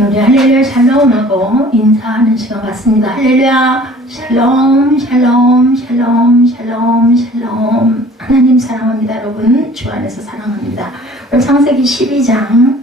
우리 할렐루야 샬롬하고 인사하는 시간 같습니다. 할렐루야 샬롬 샬롬 샬롬 샬롬 샬롬. 하나님 사랑합니다. 여러분 주 안에서 사랑합니다. 오늘 창세기 12장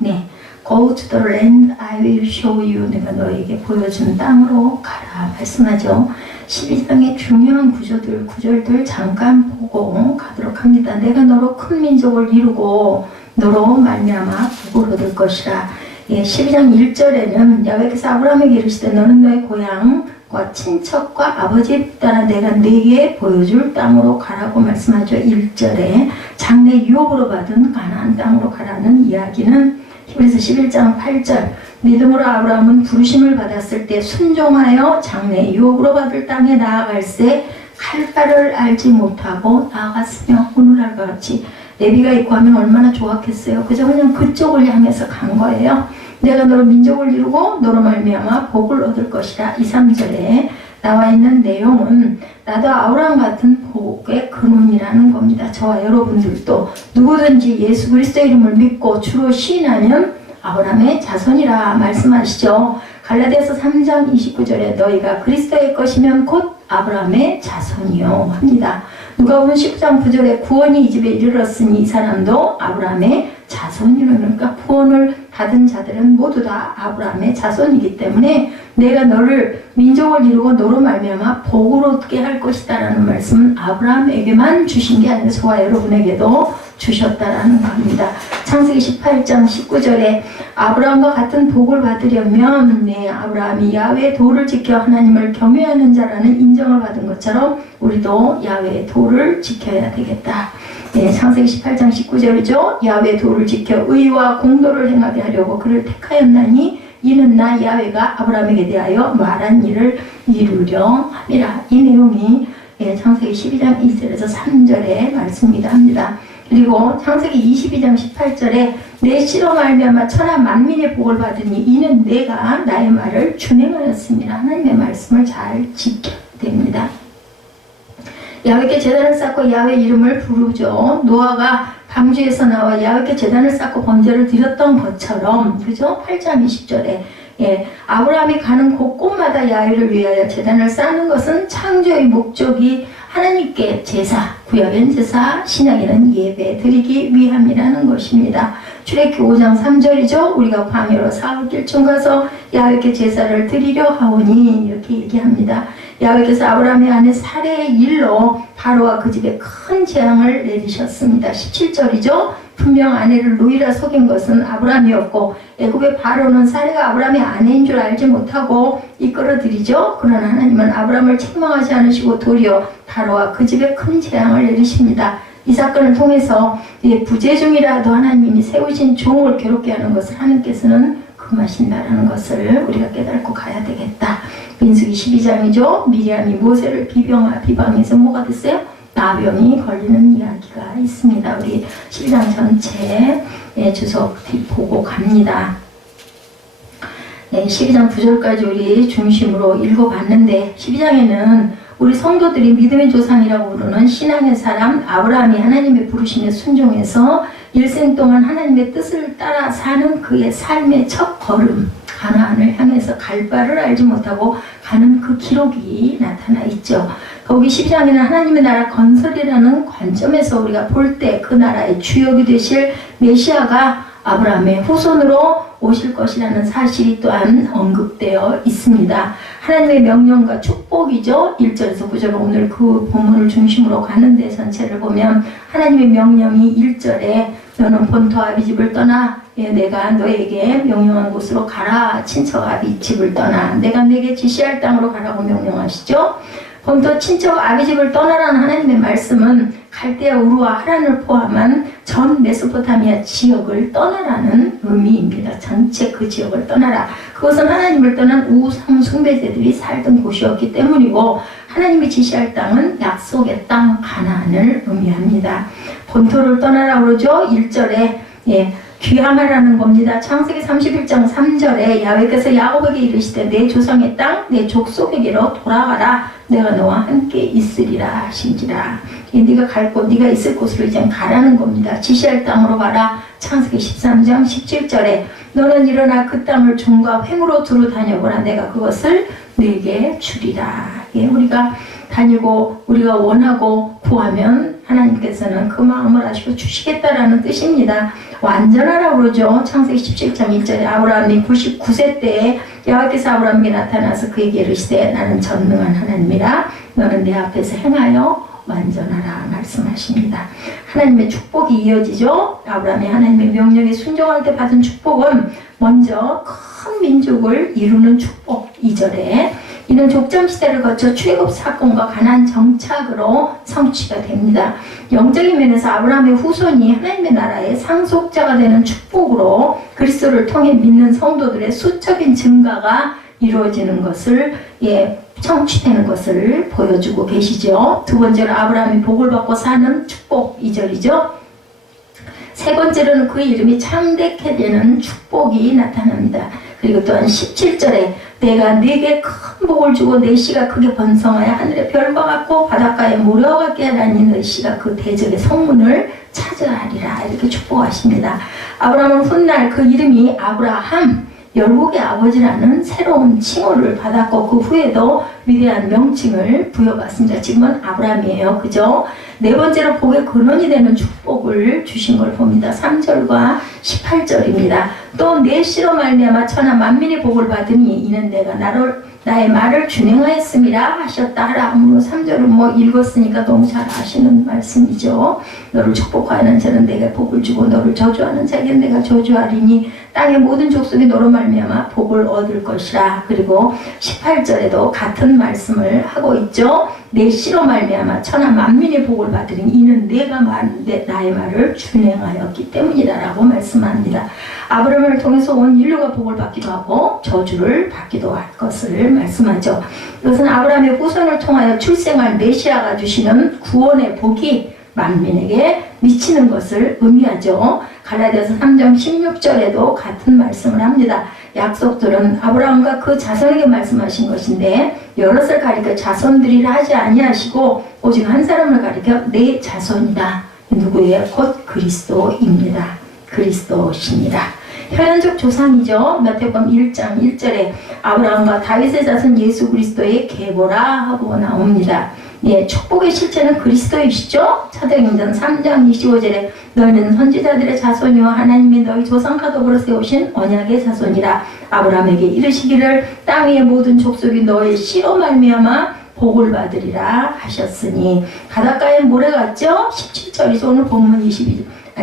Go to the land I will show you. 내가 너에게 보여준 땅으로 가라 말씀하죠. 12장의 중요한 구절들 잠깐 보고 가도록 합니다. 내가 너로 큰 민족을 이루고 너로 말미암아 복을 얻을 것이라. 12장 1절에는 야훼께서 아브라함에게 이르시되 너는 너의 고향과 친척과 아버지에 따라 내가 네게 보여줄 땅으로 가라고 말씀하죠. 1절에 장래 유업으로 받은 가나안 땅으로 가라는 이야기는 히브리서 11장 8절 믿음으로 아브라함은 부르심을 받았을 때 순종하여 장래 유업으로 받을 땅에 나아갈새 갈 바를 알지 못하고 나아갔으며 오늘날과 같이 레비가 있고 하면 얼마나 좋았겠어요. 그냥 그쪽을 향해서 간 거예요. 내가 너로 민족을 이루고 너로 말미암아 복을 얻을 것이라. 2, 3절에 나와 있는 내용은 나도 아브라함 같은 복의 근원이라는 겁니다. 저와 여러분들도 누구든지 예수 그리스도의 이름을 믿고 주로 시인하면 아브라함의 자손이라 말씀하시죠. 갈라디아서 3장 29절에 너희가 그리스도의 것이면 곧 아브라함의 자손이요 합니다. 누가복음 19장 9절에 구원이 이 집에 이르렀으니 이 사람도 아브라함의 자손이라. 그러니까 구원을 받은 자들은 모두 다 아브라함의 자손이기 때문에 내가 너를 민족을 이루고 너로 말미암아 복을 얻게 할 것이다 라는 말씀은 아브라함에게만 주신 게 아니라 저와 여러분에게도 주셨다라는 겁니다. 창세기 18장 19절에 아브라함과 같은 복을 받으려면 아브라함이 야훼의 도를 지켜 하나님을 경외하는 자라는 인정을 받은 것처럼 우리도 야훼의 도를 지켜야 되겠다. 창세기 18장 19절이죠. 야훼의 도를 지켜 의와 공도를 행하게 하려고 그를 택하였나니 이는 나 야훼가 아브라함에게 대하여 말한 일을 이루려 함이라. 이 내용이 창세기 12장 2절에서 3절의 말씀이기도 합니다. 그리고 창세기 22장 18절에 내 씨로 말미암아 천하 만민의 복을 받으니 이는 내가 나의 말을 준행하였습니다. 하나님의 말씀을 잘 지켜야 됩니다. 야훼께 제단을 쌓고 야훼 이름을 부르죠. 노아가 방주에서 나와 야훼께 제단을 쌓고 번제를 드렸던 것처럼, 그죠? 8장 20절에 아브라함이 가는 곳곳마다 야훼를 위하여 제단을 쌓는 것은 창조의 목적이 하나님께 제사, 구약엔 제사, 신약에는 예배 드리기 위함이라는 것입니다. 출애굽기 5장 3절이죠. 우리가 광야로 사흘 길쯤 가서 야훼께 제사를 드리려 하오니 이렇게 얘기합니다. 야훼께서 아브라함의 아내 사레의 일로 바로와 그 집에 큰 재앙을 내리셨습니다. 17절이죠. 분명 아내를 노이라 속인 것은 아브라함이었고 애굽의 바로는 사레가 아브라함의 아내인 줄 알지 못하고 이끌어들이죠. 그러나 하나님은 아브라함을 책망하지 않으시고 도리어 바로와 그 집에 큰 재앙을 내리십니다. 이 사건을 통해서 부재 중이라도 하나님이 세우신 종을 괴롭게 하는 것을 하나님께서는 금하신다라는 것을 우리가 깨닫고 가야 되겠다. 민수기 12장이죠. 미리암이 모세를 비방해서 뭐가 됐어요? 나병이 걸리는 이야기가 있습니다. 우리 12장 전체 주석 보고 갑니다. 12장 9절까지 우리 중심으로 읽어봤는데 12장에는 우리 성도들이 믿음의 조상이라고 부르는 신앙의 사람 아브라함이 하나님의 부르심에 순종해서 일생 동안 하나님의 뜻을 따라 사는 그의 삶의 첫 걸음, 가나안을 향해서 갈 바를 알지 못하고 가는 그 기록이 나타나 있죠. 거기 12장에는 하나님의 나라 건설이라는 관점에서 우리가 볼 때 그 나라의 주역이 되실 메시아가 아브라함의 후손으로 오실 것이라는 사실이 또한 언급되어 있습니다. 하나님의 명령과 축복이죠. 1절에서 9절 오늘 그 본문을 중심으로 가는데 전체를 보면 하나님의 명령이 1절에 너는 본토 아비집을 떠나 내가 너에게 명령한 곳으로 가라. 친척 아비집을 떠나 내가 내게 지시할 땅으로 가라고 명령하시죠. 본토 친척 아비집을 떠나라는 하나님의 말씀은 갈대아 우르와 하란을 포함한 전 메소포타미아 지역을 떠나라는 의미입니다. 전체 그 지역을 떠나라. 그것은 하나님을 떠난 우상 숭배자들이 살던 곳이었기 때문이고 하나님이 지시할 땅은 약속의 땅 가나안을 의미합니다. 본토를 떠나라 그러죠. 1절에 귀향하라는 겁니다. 창세기 31장 3절에 야훼께서 야곱에게 이르시되 내 조상의 땅, 내 족속에게로 돌아가라. 내가 너와 함께 있으리라 하신지라. 네가 갈 곳, 네가 있을 곳으로 이제 가라는 겁니다. 지시할 땅으로 가라. 창세기 13장 17절에 너는 일어나 그 땅을 종과 횡으로 두루 다녀보라. 내가 그것을 네게 주리라. 예, 우리가 다니고 우리가 원하고 구하면 하나님께서는 그 마음을 아시고 주시겠다라는 뜻입니다. 완전하라고 그러죠. 창세기 17장 1절에 아브라함이 99세 때에 여호와께서 아브라함에게 나타나서 그에게 이르시되 나는 전능한 하나님이라 너는 내 앞에서 행하여 완전하라 말씀하십니다. 하나님의 축복이 이어지죠. 아브라함이 하나님의 명령에 순종할 때 받은 축복은 먼저 큰 민족을 이루는 축복 2절에 이는 족장 시대를 거쳐 출애굽 사건과 가나안 정착으로 성취가 됩니다. 영적인 면에서 아브라함의 후손이 하나님의 나라의 상속자가 되는 축복으로 그리스도를 통해 믿는 성도들의 수적인 증가가 이루어지는 것을 성취되는 것을 보여주고 계시죠. 두 번째로 아브라함이 복을 받고 사는 축복 2절이죠. 세 번째로는 그 이름이 참되게 되는 축복이 나타납니다. 그리고 또한 17절에 내가 네게 큰 복을 주고 내 씨가 크게 번성하여 하늘의 별과 같고 바닷가의 모래와 같게 하라니 너희 씨가 그 대적의 성문을 차지하리라 이렇게 축복하십니다. 아브라함은 훗날 그 이름이 아브라함 열국의 아버지라는 새로운 칭호를 받았고 그 후에도 위대한 명칭을 부여받습니다. 지금은 아브라함이에요. 그죠? 네 번째로 복의 근원이 되는 축복을 주신 걸 봅니다. 3절과 18절입니다. 또 내 씨로 말미암아 천하 만민이 복을 받으니 이는 내가 나의 말을 준행하였음이라 하셨다 하라. 3절은 읽었으니까 너무 잘 아시는 말씀이죠. 너를 축복하는 자는 내가 복을 주고 너를 저주하는 자에게 내가 저주하리니 땅의 모든 족속이 너로 말미암아 복을 얻을 것이라. 그리고 18절에도 같은 말씀을 하고 있죠. 내 씨로 말미암아 천하 만민이 복을 받으리니 이는 내가 나의 말을 준행하였기 때문이다 라고 말씀합니다. 아브라함을 통해서 온 인류가 복을 받기도 하고 저주를 받기도 할 것을 말씀하죠. 이것은 아브라함의 후손을 통하여 출생할 메시아가 주시는 구원의 복이 만민에게 미치는 것을 의미하죠. 갈라디아서 3장 16절에도 같은 말씀을 합니다. 약속들은 아브라함과 그 자손에게 말씀하신 것인데 여럿을 가리켜 자손들이라 하지 아니하시고 오직 한 사람을 가리켜 내 자손이다. 누구예요? 곧 그리스도입니다. 그리스도시니라. 혈연적 조상이죠. 마태복음 1장 1절에 아브라함과 다윗의 자손 예수 그리스도의 계보라 하고 나옵니다. 축복의 실체는 그리스도이시죠. 사도행전 3장 25절에 너희는 선지자들의 자손이요 하나님이 너희 조상과 더불어 세우신 언약의 자손이라. 아브라함에게 이르시기를 땅 위의 모든 족속이 너의 씨로 말미암아 복을 받으리라 하셨으니 바닷가에 모래 같죠. 17절이죠. 오늘 본문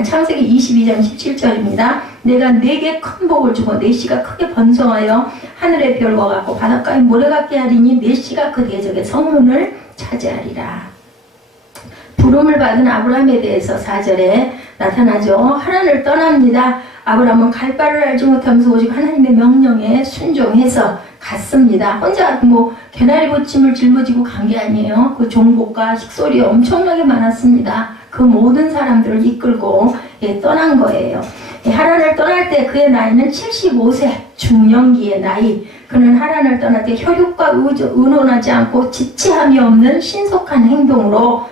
창세기 22장 17절입니다. 내가 네게 큰 복을 주고 내 씨가 크게 번성하여 하늘의 별과 같고 바닷가에 모래 같게 하리니 내 씨가 그 대적의 성문을 차지하리라. 부름을 받은 아브라함에 대해서 4절에 나타나죠. 하나님을 떠납니다. 아브라함은 갈 바를 알지 못하면서 오직 하나님의 명령에 순종해서 갔습니다. 혼자 개나리 보침을 짊어지고 간 게 아니에요. 그 종복과 식솔이 엄청나게 많았습니다. 그 모든 사람들을 이끌고 떠난 거예요. 하란을 떠날 때 그의 나이는 75세 중년기의 나이. 그는 하란을 떠날 때 혈육과 의논하지 않고 지체함이 없는 신속한 행동으로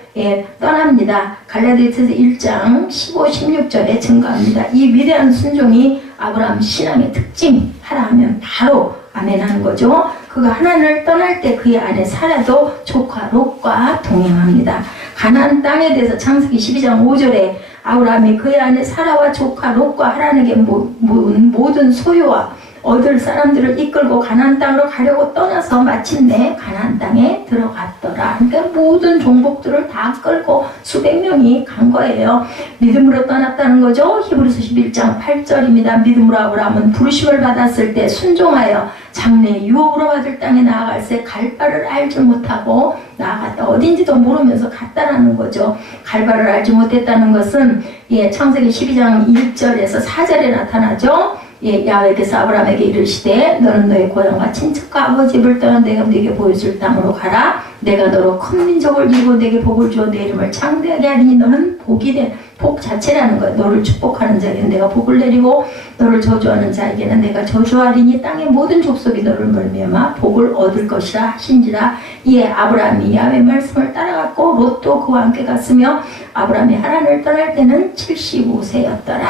떠납니다. 갈라디아서 1장 15, 16절에 증가합니다. 이 위대한 순종이 아브라함 신앙의 특징 하라 하면 바로 아멘 하는 거죠. 그가 하란을 떠날 때 그의 아내 사라도 조카 롯과 동행합니다. 가나안 땅에 대해서 창세기 12장 5절에 아브라함이 그의 아내 사라와 조카 롯과 하란에게 모든 소유와 얻을 사람들을 이끌고 가나안 땅으로 가려고 떠나서 마침내 가나안 땅에 들어갔더라. 그러니까 모든 종복들을 다 끌고 수백 명이 간 거예요. 믿음으로 떠났다는 거죠. 히브리서 11장 8절입니다. 믿음으로 아브라함은 부르심을 받았을 때 순종하여 장래 유업으로 받을 땅에 나아갈새 갈 바를 알지 못하고 나아갔다. 어딘지도 모르면서 갔다라는 거죠. 갈 바를 알지 못했다는 것은 창세기 12장 1절에서 4절에 나타나죠. 야훼께서 아브라함에게 이르시되 너는 너의 고향과 친척과 아버지 집을 떠나 내가 네게 보여줄 땅으로 가라. 내가 너로 큰 민족을 이루고 내게 복을 주어 내 이름을 창대하게 하리니 너는 복이 된 복 자체라는 거예요. 너를 축복하는 자에게는 내가 복을 내리고 너를 저주하는 자에게는 내가 저주하리니 땅의 모든 족속이 너를 말미암아 복을 얻을 것이라 하신지라. 이에 아브라함이 야훼의 말씀을 따라갔고 롯도 그와 함께 갔으며 아브라함이 하란을 떠날 때는 75세였더라.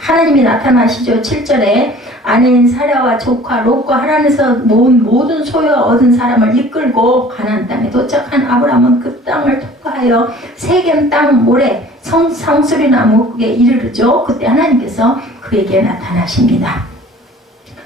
하나님이 나타나시죠. 7절에 아내인 사라와 조카 롯과 하란에서 모은 모든 소유와 얻은 사람을 이끌고 가나안 땅에 도착한 아브라함은 그 땅을 통과하여 세겜 땅 모래 상수리 나무에 이르르죠. 그때 하나님께서 그에게 나타나십니다.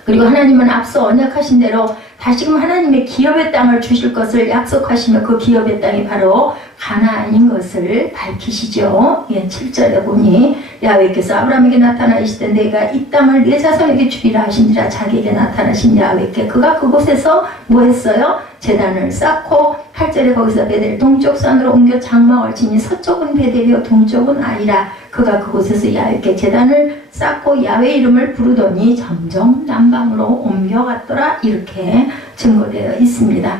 그리고 하나님은 앞서 언약하신 대로 다시금 하나님의 기업의 땅을 주실 것을 약속하시며 그 기업의 땅이 바로 가나안인 것을 밝히시죠. 7절에 보니 야훼께서 아브라함에게 나타나 이르시되 내가 이 땅을 네 자손에게 주리라 하신지라. 자기에게 나타나신 야훼께 그가 그곳에서 뭐 했어요? 제단을 쌓고 8절에 거기서 베델 동쪽 산으로 옮겨 장막을 지니 서쪽은 베델이요 동쪽은 아이라. 그가 그곳에서 야훼께 제단을 쌓고 야훼 이름을 부르더니 점점 남방으로 옮겨갔더라. 이렇게 증거되어 있습니다.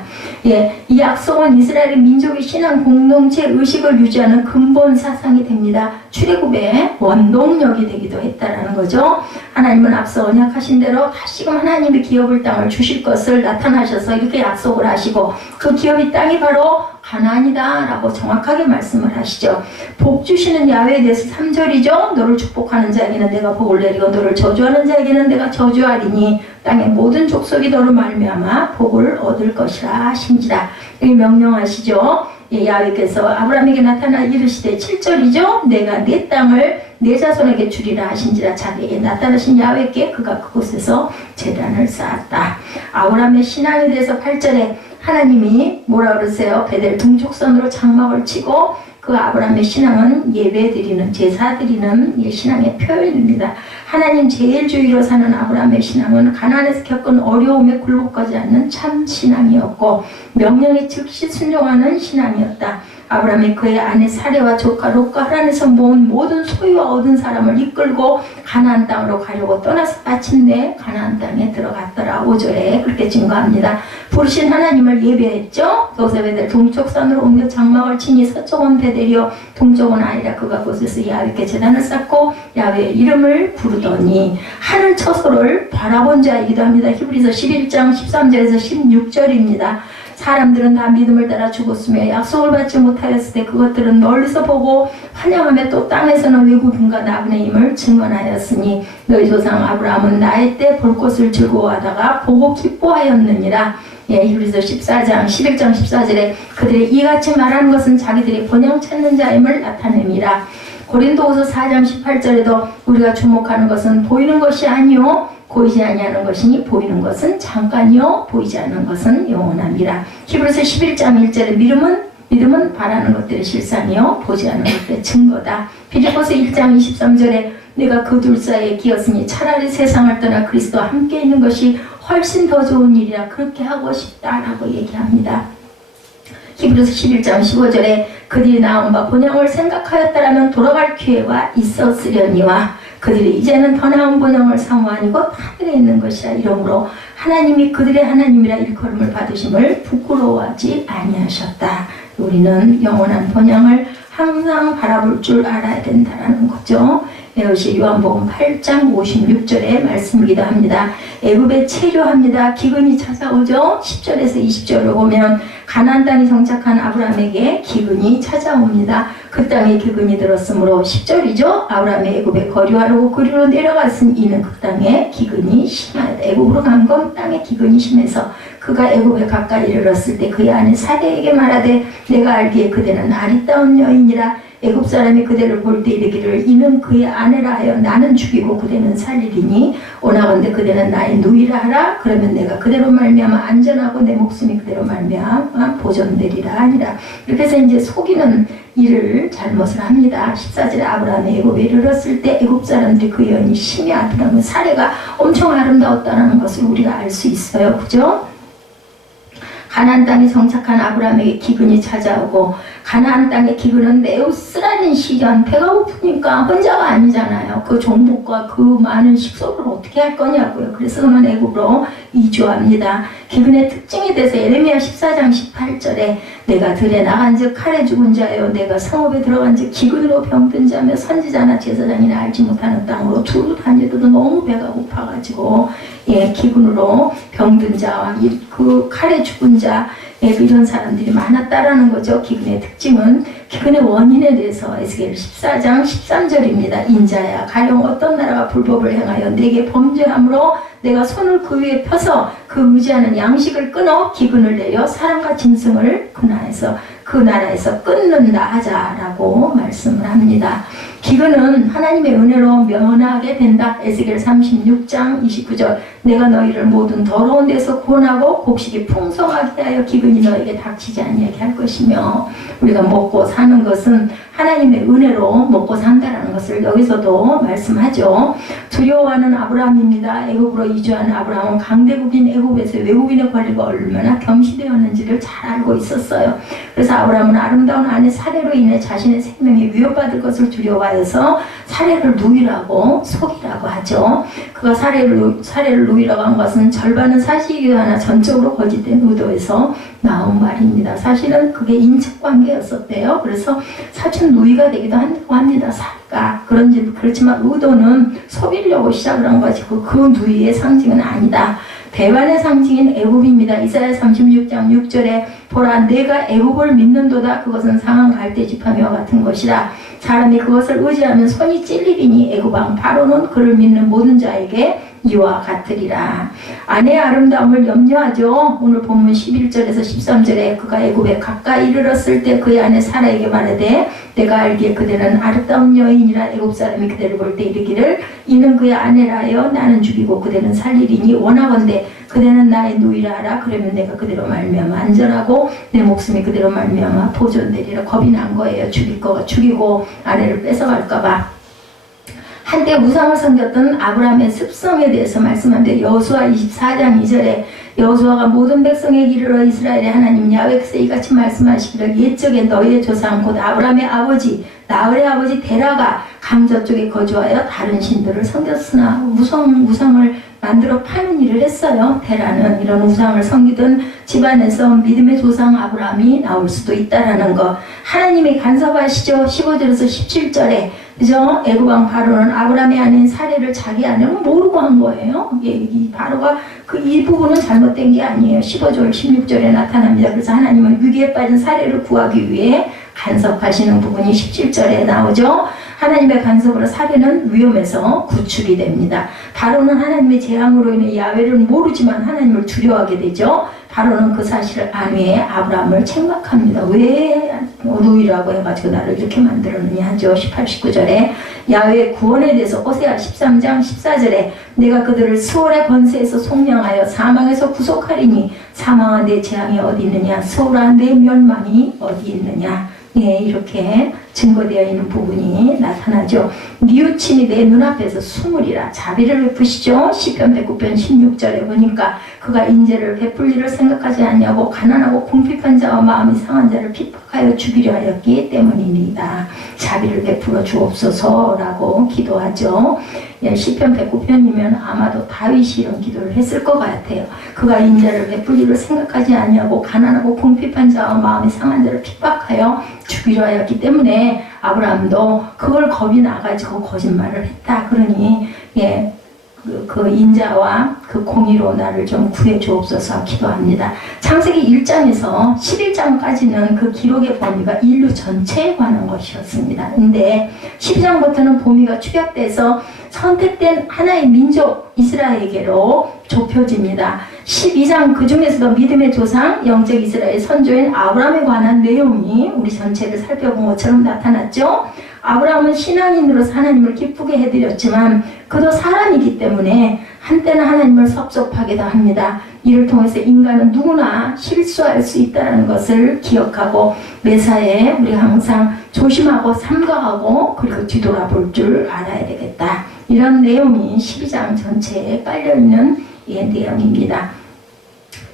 이 약속은 이스라엘의 민족의 신앙 공동체 의식을 유지하는 근본 사상이 됩니다. 출애굽의 원동력이 되기도 했다라는 거죠. 하나님은 앞서 언약하신 대로 다시금 하나님의 기업의 땅을 주실 것을 나타나셔서 이렇게 약속을 하시고 그 기업의 땅이 바로 가나안이다 라고 정확하게 말씀을 하시죠. 복 주시는 야훼에 대해서 3절이죠. 너를 축복하는 자에게는 내가 복을 내리고 너를 저주하는 자에게는 내가 저주하리니 땅의 모든 족속이 너를 말미암아 복을 얻을 것이라 하신지라. 여기 명령하시죠. 야훼께서 아브라함에게 나타나 이르시되 7절이죠. 내가 네 땅을 네 자손에게 주리라 하신지라. 자기에게 나타나신 야훼께 그가 그곳에서 제단을 쌓았다. 아브라함의 신앙에 대해서 8절에 하나님이 뭐라 그러세요? 베델 동쪽선으로 장막을 치고 그 아브라함의 신앙은 예배드리는 제사드리는 신앙의 표현입니다. 하나님 제일주의로 사는 아브라함의 신앙은 가나안에서 겪은 어려움에 굴복하지 않는 참 신앙이었고 명령에 즉시 순종하는 신앙이었다. 아브라함이 그의 아내 사레와 조카 롯과 하란에서 모은 모든 소유와 얻은 사람을 이끌고 가나안 땅으로 가려고 떠나서 마침내 가나안 땅에 들어갔더라. 5절에 그렇게 증거합니다. 부르신 하나님을 예배했죠. 거기서 베델 동쪽산으로 옮겨 장막을 치니 서쪽은 베델이요 동쪽은 아이라. 그가 그곳에서 야훼께 제단을 쌓고 야훼의 이름을 부르더니 하늘 처소를 바라본 자이기도 합니다. 히브리서 11장 13절에서 16절입니다. 사람들은 다 믿음을 따라 죽었으며 약속을 받지 못하였을 때 그것들은 멀리서 보고 환영하며 또 땅에서는 외국인과 나그네임을 증언하였으니 너희 조상 아브라함은 나의 때 볼 것을 즐거워하다가 보고 기뻐하였느니라. 히브리서 14장 11장 14절에 그들이 이같이 말하는 것은 자기들이 본향 찾는 자임을 나타냅니다. 고린도후서 4장 18절에도 우리가 주목하는 것은 보이는 것이 아니요 보이지 아니하는 것이니 보이는 것은 잠깐이요 보이지 않는 것은 영원합니다. 히브리서 11장 1절에 믿음은 바라는 것들의 실상이요 보지 않는 것들의 증거다. 빌립보서 1장 23절에 내가 그 둘 사이에 끼었으니 차라리 세상을 떠나 그리스도와 함께 있는 것이 훨씬 더 좋은 일이라 그렇게 하고 싶다라고 얘기합니다. 히브리서 11장 15절에 그들이 나온 바 본향을 생각하였다라면 돌아갈 기회가 있었으려니와 그들이 이제는 더 나은 본향을 사모하니 곧 하늘에 있는 것이라. 이러므로 하나님이 그들의 하나님이라 일컬음을 받으심을 부끄러워하지 아니하셨다. 우리는 영원한 본향을 항상 바라볼 줄 알아야 된다는 거죠. 이것이 요한복음 8장 56절의 말씀이기도 합니다. 애굽에 체류합니다. 기근이 찾아오죠. 10절에서 20절을 보면 가나안 땅에 정착한 아브라함에게 기근이 찾아옵니다. 그 땅에 기근이 들었으므로 10절이죠. 아브라함이 애굽에 거류하려고 그리로 내려갔으니 이는 그 땅에 기근이 심하였다. 애굽으로 간 건 땅에 기근이 심해서 그가 애굽에 가까이 이르렀을 때 그의 아내 사레에게 말하되 내가 알기에 그대는 아리따운 여인이라. 애굽 사람이 그대를 볼 때 이르기를 이는 그의 아내라 하여 나는 죽이고 그대는 살리리니 오나건대 그대는 나의 누이라 하라. 그러면 내가 그대로 말미암아 안전하고 내 목숨이 그대로 말미암아 보존되리라 하니라. 이렇게 해서 이제 속이는 일을 잘못을 합니다. 14절에 아브라함이 애굽에 이르렀을 때 애굽 사람들이 그 여인이 심히 아름다운 사례가 엄청 아름다웠다는 것을 우리가 알 수 있어요. 그죠? 가나안 땅에 정착한 아브라함에게 기근이 찾아오고 가나안 땅의 기근은 매우 쓰라린 시련, 배가 고프니까 혼자가 아니잖아요. 그 종복과 그 많은 식소를 어떻게 할 거냐고요. 그래서 그만 애굽으로 이주합니다. 기근의 특징에 대해서 예레미야 14장 18절에 내가 들에 나간즉 칼에 죽은 자여 내가 성읍에 들어간즉 기근으로 병든 자며 선지자나 제사장이나 알지 못하는 땅으로 두루 다니더도 너무 배가 고파가지고 기근으로 병든 자와 그 칼에 죽은 자 이런 사람들이 많았다라는 거죠. 기근의 특징은 기근의 원인에 대해서 에스겔 14장 13절입니다. 인자야 가령 어떤 나라가 불법을 행하여 내게 범죄함으로 내가 손을 그 위에 펴서 그 의지하는 양식을 끊어 기근을 내려 사람과 짐승을 그 나라에서 끊는다 하자라고 말씀을 합니다. 기근은 하나님의 은혜로 면하게 된다. 에스겔 36장 29절 내가 너희를 모든 더러운 데서 구원하고 곡식이 풍성하게 하여 기근이 너에게 닥치지 아니하게 할 것이며 우리가 먹고 사는 것은 하나님의 은혜로 먹고 산다라는 것을 여기서도 말씀하죠. 두려워하는 아브라함입니다. 애굽으로 이주한 아브라함은 강대국인 애굽에서 외국인의 관리가 얼마나 겸시되었는지를 잘 알고 있었어요. 그래서 아브라함은 아름다운 아내 사례로 인해 자신의 생명이 위협받을 것을 두려워하여서 사례를 누이라고 속이라고 하죠. 그가 사례를 누이라고 한 것은 절반은 사실이거나 하나 전적으로 거짓된 의도에서 나온 말입니다. 사실은 그게 인척관계였었대요. 그래서 사촌 누이가 되기도 한다고 합니다. 사례가 그렇지만 의도는 속이려고 시작을 한 것이고 그 누이의 상징은 아니다. 대환의 상징인 애굽입니다. 이사야 36장 6절에 보라 내가 애굽을 믿는도다 그것은 상한 갈대 지팡이와 같은 것이라 사람이 그것을 의지하면 손이 찔리리니 애굽 왕 바로는 그를 믿는 모든 자에게 이와 같으리라. 아내의 아름다움을 염려하죠. 오늘 본문 11절에서 13절에 그가 애굽에 가까이 이르렀을 때 그의 아내 사라에게 말하되 내가 알기에 그대는 아름다운 여인이라 애굽 사람이 그대를 볼 때 이르기를 이는 그의 아내라 하여 나는 죽이고 그대는 살리리니 원하건대 그대는 나의 누이라 하라. 그러면 내가 그대로 말미암아 안전하고 내 목숨이 그대로 말미암아 보존되리라. 겁이 난 거예요. 죽이고 아내를 뺏어갈까봐. 한때 우상을 섬겼던 아브라함의 습성에 대해서 말씀하는데 여호수아 24장 2절에 여호수아가 모든 백성에게 이르러 이스라엘의 하나님 야훼께서 이같이 말씀하시기를 옛적에 너희의 조상 곧 아브라함의 아버지 나홀의 아버지 데라가 강 저쪽에 거주하여 다른 신들을 섬겼으나 우상을 만들어 파는 일을 했어요. 데라는 이런 우상을 섬기던 집안에서 믿음의 조상 아브라함이 나올 수도 있다라는 거. 하나님이 간섭하시죠. 15절에서 17절에 그죠? 애굽 왕 바로는 아브라함이 아닌 사례를 자기 아내는 모르고 한 거예요. 이 바로가 이 부분은 잘못된 게 아니에요. 15절 16절에 나타납니다. 그래서 하나님은 위기에 빠진 사례를 구하기 위해 간섭하시는 부분이 17절에 나오죠. 하나님의 간섭으로 사례는 위험해서 구출이 됩니다. 바로는 하나님의 재앙으로 인해 야훼를 모르지만 하나님을 두려워하게 되죠. 바로는 그 사실을 안 후에 아브라함을 책망합니다. 왜 누이라고 해가지고 나를 이렇게 만들었느냐 하죠. 18, 19절에 야훼의 구원에 대해서 호세아 13장 14절에 내가 그들을 스올의 권세에서 속량하여 사망에서 구속하리니 사망아 내 재앙이 어디 있느냐 스올아 내 멸망이 어디 있느냐. 예, 이렇게 증거되어 있는 부분이 나타나죠. 뉘우침이 내 눈앞에서 숨으리라. 자비를 베푸시죠. 시편 109편 16절에 보니까 그가 인재를 베풀리를 생각하지 않냐고 가난하고 궁핍한 자와 마음이 상한 자를 핍박하여 죽이려 하였기 때문이니이다. 자비를 베풀어 주옵소서라고 기도하죠. 예, 시편 109편이면 아마도 다윗이 이런 기도를 했을 것 같아요. 그가 인자를 베풀리를 생각하지 않냐고 가난하고 궁핍한 자와 마음이 상한 자를 핍박하여 죽이려 하였기 때문에 아브라함도 그걸 겁이 나가지고 거짓말을 했다. 그러니 예, 그 인자와 그 공의로 나를 좀 구해 주옵소서 기도합니다. 창세기 1장에서 11장까지는 그 기록의 범위가 인류 전체에 관한 것이었습니다. 근데 12장부터는 범위가 축약돼서 선택된 하나의 민족 이스라엘에게로 좁혀집니다. 12장 그 중에서도 믿음의 조상 영적 이스라엘 선조인 아브라함에 관한 내용이 우리 전체를 살펴본 것처럼 나타났죠. 아브라함은 신앙인으로서 하나님을 기쁘게 해드렸지만 그도 사람이기 때문에 한때는 하나님을 섭섭하기도 합니다. 이를 통해서 인간은 누구나 실수할 수 있다는 것을 기억하고 매사에 우리 항상 조심하고 삼가하고 그리고 뒤돌아볼 줄 알아야 되겠다. 이런 내용이 12장 전체에 깔려있는 내용입니다.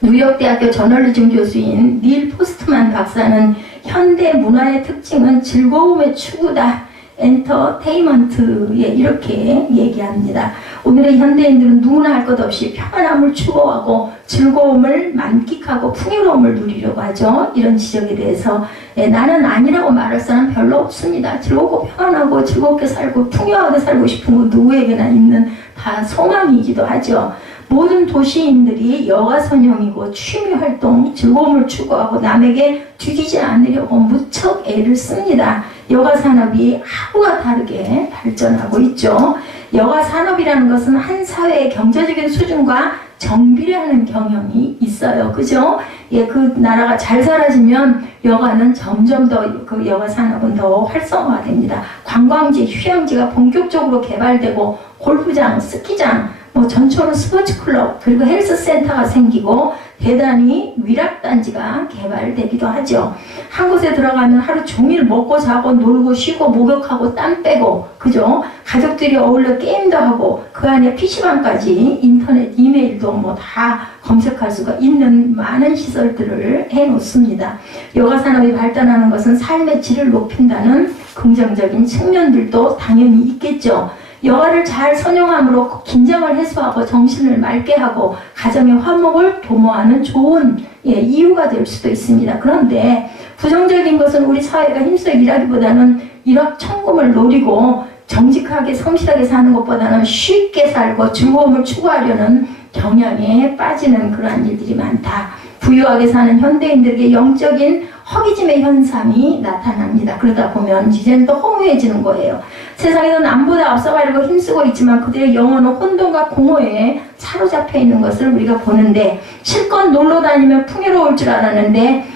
뉴욕대학교 저널리즘 교수인 닐 포스트만 박사는 현대 문화의 특징은 즐거움의 추구다. 엔터테인먼트에 이렇게 얘기합니다. 오늘의 현대인들은 누구나 할 것 없이 평안함을 추구하고 즐거움을 만끽하고 풍요로움을 누리려고 하죠. 이런 지적에 대해서 나는 아니라고 말할 사람 별로 없습니다. 즐겁고 평안하고 즐겁게 살고 풍요하게 살고 싶은 건 누구에게나 있는 다 소망이기도 하죠. 모든 도시인들이 여가선용이고 취미활동, 즐거움을 추구하고 남에게 죽이지 않으려고 무척 애를 씁니다. 여가산업이 하루가 다르게 발전하고 있죠. 여가산업이라는 것은 한 사회의 경제적인 수준과 정비례하는 경향이 있어요. 그죠? 예, 그 나라가 잘 살아지면 여가는 점점 더 그 여가 산업은 더 활성화가 됩니다. 관광지, 휴양지가 본격적으로 개발되고 골프장, 스키장, 뭐 전철은 스포츠클럽 그리고 헬스센터가 생기고 대단히 위락단지가 개발되기도 하죠. 한 곳에 들어가면 하루 종일 먹고 자고 놀고 쉬고 목욕하고 땀 빼고 그죠? 가족들이 어울려 게임도 하고 그 안에 PC방까지 인터넷, 이메일도 뭐 다 검색할 수가 있는 많은 시설들을 해놓습니다. 여가산업이 발전하는 것은 삶의 질을 높인다는 긍정적인 측면들도 당연히 있겠죠. 여가를 잘 선용함으로 긴장을 해소하고 정신을 맑게 하고 가정의 화목을 도모하는 좋은 이유가 될 수도 있습니다. 그런데 부정적인 것은 우리 사회가 힘써 일하기보다는 일확천금을 노리고 정직하게 성실하게 사는 것보다는 쉽게 살고 즐거움을 추구하려는 경향에 빠지는 그러한 일들이 많다. 부유하게 사는 현대인들에게 영적인 허기짐의 현상이 나타납니다. 그러다 보면 이제는 또 허무해지는 거예요. 세상에서 남보다 앞서가려고 힘쓰고 있지만 그들의 영혼은 혼돈과 공허에 사로잡혀 있는 것을 우리가 보는데 실컷 놀러 다니면 풍요로울 줄 알았는데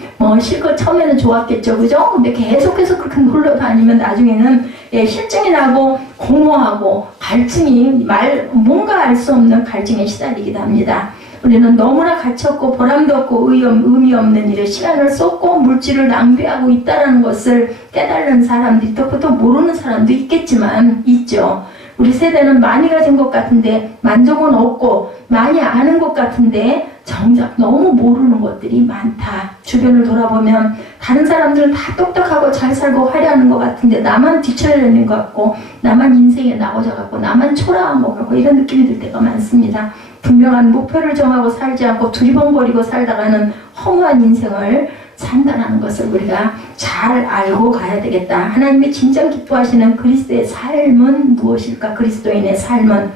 실컷 처음에는 좋았겠죠. 그죠? 근데 계속해서 그렇게 놀러 다니면 나중에는 실증이 나고 공허하고 갈증이 뭔가 알 수 없는 갈증에 시달리기도 합니다. 우리는 너무나 갇혔고 보람도 없고 의미 없는 일에 시간을 쏟고 물질을 낭비하고 있다는 것을 깨달은 사람도 있고 또 모르는 사람도 있겠지만 있죠. 우리 세대는 많이 가진 것 같은데 만족은 없고 많이 아는 것 같은데 정작 너무 모르는 것들이 많다. 주변을 돌아보면 다른 사람들은 다 똑똑하고 잘 살고 화려한 것 같은데 나만 뒤처져 있는 것 같고 나만 인생에 나고자 같고 나만 초라한 것 같고 이런 느낌이 들 때가 많습니다. 분명한 목표를 정하고 살지 않고 두리번거리고 살다가는 허무한 인생을 산다는 것을 우리가 잘 알고 가야 되겠다. 하나님이 진정 기뻐하시는 그리스도의 삶은 무엇일까? 그리스도인의 삶은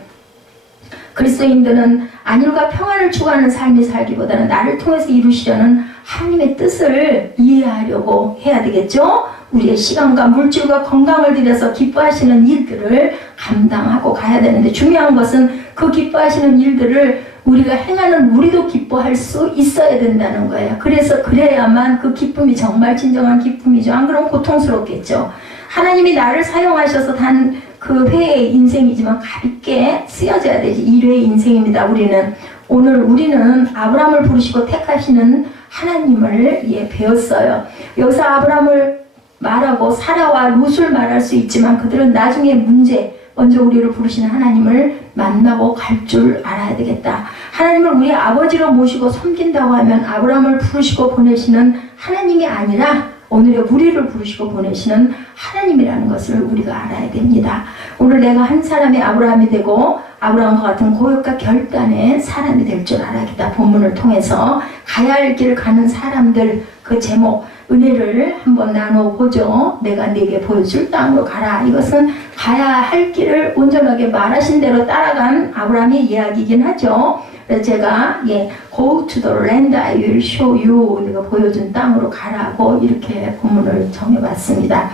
그리스도인들은 안일과 평안을 추구하는 삶이 살기보다는 나를 통해서 이루시려는 하나님의 뜻을 이해하려고 해야 되겠죠? 우리의 시간과 물질과 건강을 들여서 기뻐하시는 일들을 감당하고 가야 되는데 중요한 것은 그 기뻐하시는 일들을 우리가 행하는 우리도 기뻐할 수 있어야 된다는 거예요. 그래서 그래야만 그 기쁨이 정말 진정한 기쁨이죠. 안 그러면 고통스럽겠죠. 하나님이 나를 사용하셔서 단 그 회의 인생이지만 가볍게 쓰여져야 되지. 1회의 인생입니다. 우리는 아브라함을 부르시고 택하시는 하나님을 배웠어요. 여기서 아브라함을 말하고 사라와 롯을 말할 수 있지만 그들은 나중에 먼저 우리를 부르시는 하나님을 만나고 갈 줄 알아야 되겠다. 하나님을 우리 아버지로 모시고 섬긴다고 하면 아브라함을 부르시고 보내시는 하나님이 아니라 오늘의 우리를 부르시고 보내시는 하나님이라는 것을 우리가 알아야 됩니다. 오늘 내가 한 사람의 아브라함이 되고 아브라함과 같은 고역과 결단의 사람이 될 줄 알아야겠다. 본문을 통해서 가야 할 길을 가는 사람들 그 제목 은혜를 한번 나눠보죠. 내가 네게 보여줄 땅으로 가라. 이것은 가야 할 길을 온전하게 말하신 대로 따라간 아브라함의 이야기이긴 하죠. 그래서 제가 Go to the land I will show you. 내가 보여준 땅으로 가라고 이렇게 본문을 정해봤습니다.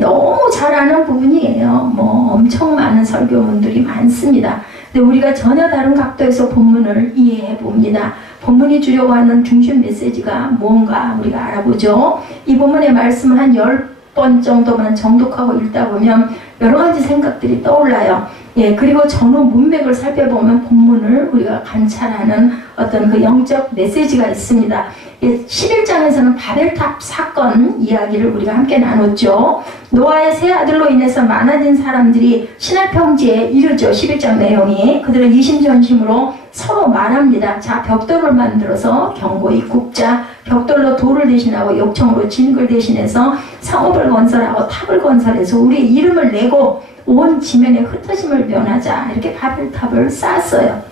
너무 잘 아는 부분이에요. 엄청 많은 설교문들이 많습니다. 근데 우리가 전혀 다른 각도에서 본문을 이해해 봅니다. 본문이 주려고 하는 중심 메시지가 뭔가 우리가 알아보죠. 이 본문의 말씀을 한 10번 정도만 정독하고 읽다 보면 여러 가지 생각들이 떠올라요. 그리고 전후 문맥을 살펴보면 본문을 우리가 관찰하는 어떤 그 영적 메시지가 있습니다. 11장에서는 바벨탑 사건 이야기를 우리가 함께 나눴죠. 노아의 세 아들로 인해서 많아진 사람들이 신할 평지에 이르죠. 11장 내용이. 그들은 이심전심으로 서로 말합니다. 자, 벽돌을 만들어서 경고히 굽자. 벽돌로 돌을 대신하고 욕청으로 진흙을 대신해서 성읍을 건설하고 탑을 건설해서 우리의 이름을 내고 온 지면에 흩어짐을 면하자. 이렇게 바벨탑을 쌓았어요.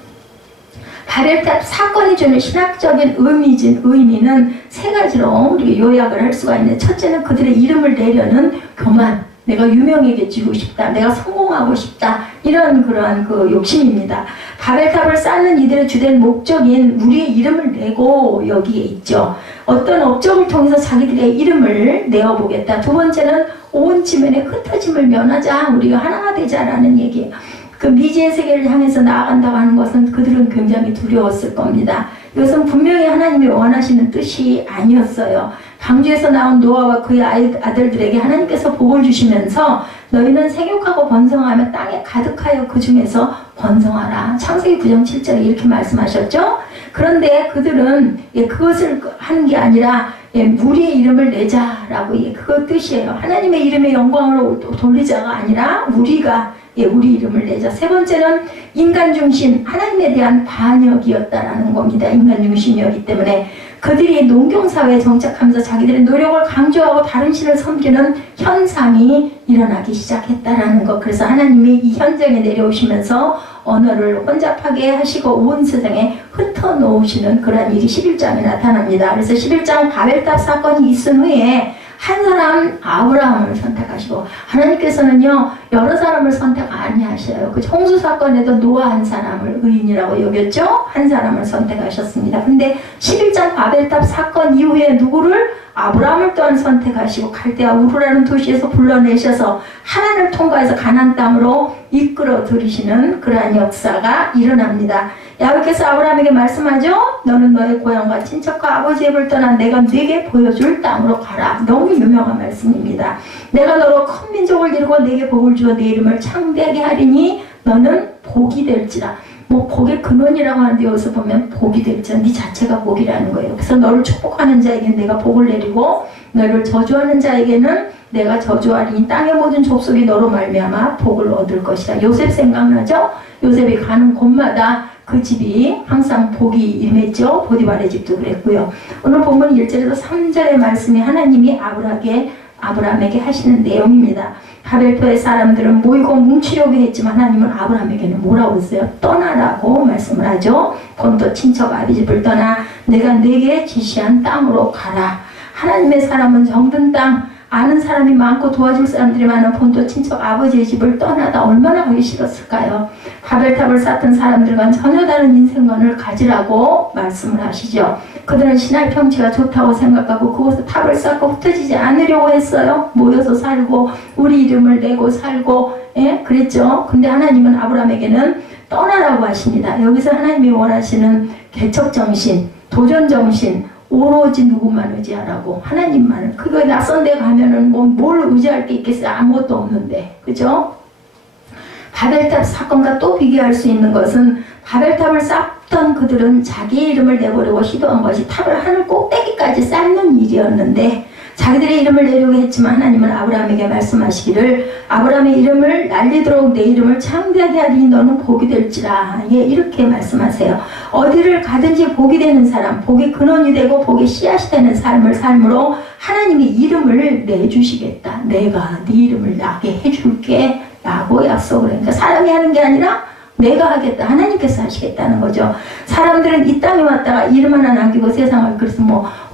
바벨탑 사건이 주는 신학적인 의미는 세 가지로 우리가 요약을 할 수가 있는데 첫째는 그들의 이름을 내려는 교만, 내가 유명해지고 싶다. 내가 성공하고 싶다. 이런 그러한 그 욕심입니다. 바벨탑을 쌓는 이들의 주된 목적인 우리의 이름을 내고 여기에 있죠. 어떤 업적을 통해서 자기들의 이름을 내어보겠다. 두 번째는 온 지면에 흩어짐을 면하자. 우리가 하나가 되자라는 얘기예요. 그 미지의 세계를 향해서 나아간다고 하는 것은 그들은 굉장히 두려웠을 겁니다. 이것은 분명히 하나님이 원하시는 뜻이 아니었어요. 방주에서 나온 노아와 그의 아들들에게 하나님께서 복을 주시면서 너희는 생육하고 번성하며 땅에 가득하여 그 중에서 번성하라. 창세기 9장 7절에 이렇게 말씀하셨죠. 그런데 그들은 그것을 하는 게 아니라 우리의 이름을 내자라고 그거 뜻이에요. 하나님의 이름의 영광으로 돌리자가 아니라 우리가 우리 이름을 내자. 세 번째는 인간 중심, 하나님에 대한 반역이었다라는 겁니다. 인간 중심이었기 때문에 그들이 농경사회에 정착하면서 자기들의 노력을 강조하고 다른 신을 섬기는 현상이 일어나기 시작했다라는 것. 그래서 하나님이 이 현장에 내려오시면서 언어를 혼잡하게 하시고 온 세상에 흩어놓으시는 그런 일이 11장에 나타납니다. 그래서 11장 바벨탑 사건이 있은 후에 한 사람 아브라함을 선택하시고 하나님께서는요 여러 사람을 선택 아니하셔요. 그 홍수 사건에도 노아 한 사람을 의인이라고 여겼죠. 한 사람을 선택하셨습니다. 근데 11장 바벨탑 사건 이후에 누구를? 아브라함을 또한 선택하시고 갈대아 우르라는 도시에서 불러내셔서 하나님을 통과해서 가나안 땅으로 이끌어 들이시는 그러한 역사가 일어납니다. 야훼께서 아브라함에게 말씀하죠. 너는 너의 고향과 친척과 아버지의 집을 떠나 내가 네게 보여줄 땅으로 가라. 너무 유명한 말씀입니다. 내가 너로 큰 민족을 이루고 네게 복을 주어 네 이름을 창대하게 하리니 너는 복이 될지라. 뭐 복의 근원이라고 하는데 여기서 보면 복이 될지라. 네 자체가 복이라는 거예요. 그래서 너를 축복하는 자에게는 내가 복을 내리고 너를 저주하는 자에게는 내가 저주하리니 땅의 모든 족속이 너로 말미암아 복을 얻을 것이라. 요셉 생각나죠? 요셉이 가는 곳마다 그 집이 항상 복이 임했죠. 보디발의 집도 그랬고요. 오늘 본문 1절에서 3절의 말씀이 하나님이 아브라함에게 하시는 내용입니다. 바벨토의 사람들은 모이고 뭉치려고 했지만 하나님은 아브라함에게는 뭐라고 했어요? 떠나라고 말씀을 하죠. 본토 친척 아비집을 떠나 내가 네게 지시한 땅으로 가라. 하나님의 사람은 정든 땅, 아는 사람이 많고 도와줄 사람들이 많은 본토 친척 아버지의 집을 떠나다 얼마나 가기 싫었을까요? 바벨탑을 쌓던 사람들과는 전혀 다른 인생관을 가지라고 말씀을 하시죠. 그들은 신할 평지가 좋다고 생각하고 그곳에 탑을 쌓고 흩어지지 않으려고 했어요. 모여서 살고 우리 이름을 내고 살고 그랬죠. 근데 하나님은 아브라함에게는 떠나라고 하십니다. 여기서 하나님이 원하시는 개척정신, 도전정신, 오로지 누구만 의지하라고, 하나님만을. 그거 낯선 데 가면은 뭘 의지할 게 있겠어요? 아무것도 없는데. 그죠? 바벨탑 사건과 또 비교할 수 있는 것은 바벨탑을 쌓던 그들은 자기의 이름을 내보려고 시도한 것이 탑을 하늘 꼭대기까지 쌓는 일이었는데 자기들의 이름을 내려고 했지만 하나님은 아브라함에게 말씀하시기를 아브라함의 이름을 날리도록 내 이름을 창대하게 하리니 너는 복이 될지라. 이렇게 말씀하세요. 어디를 가든지 복이 되는 사람, 복의 근원이 되고 복의 씨앗이 되는 삶을 삶으로 하나님이 이름을 내주시겠다. 내가 네 이름을 나게 해줄게 라고 약속을 하니까 사람이 하는 게 아니라 내가 하겠다. 하나님께서 하시겠다는 거죠. 사람들은 이 땅에 왔다가 이름 하나 남기고 세상을, 그래서